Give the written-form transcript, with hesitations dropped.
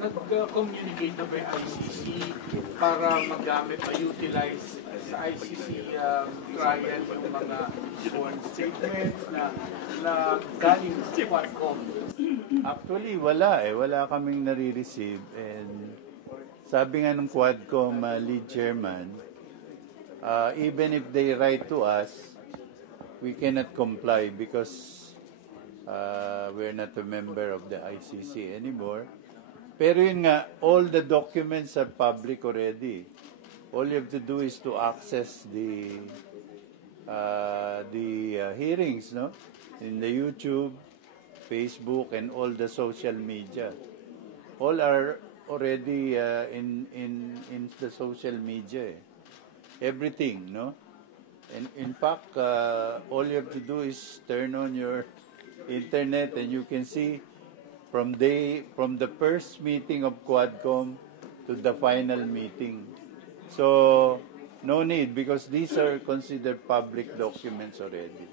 nag-communicate na ba yung ICC para magamit, ma-utilize sa ICC trial yung mga sworn statements na galing sa Quadcom? Actually, wala eh. Wala kaming nare-receive. And sabi nga ng Quadcom lead chairman, even if they write to us, we cannot comply because we're not a member of the ICC anymore. Pero yun nga, all the documents are public already. All you have to do is to access the hearings, no? In the YouTube, Facebook, and all the social media. All are already in the social media. Everything, no? And in fact, all you have to do is turn on your internet and you can see from the first meeting of Quadcom to the final meeting. So no need because these are considered public documents already.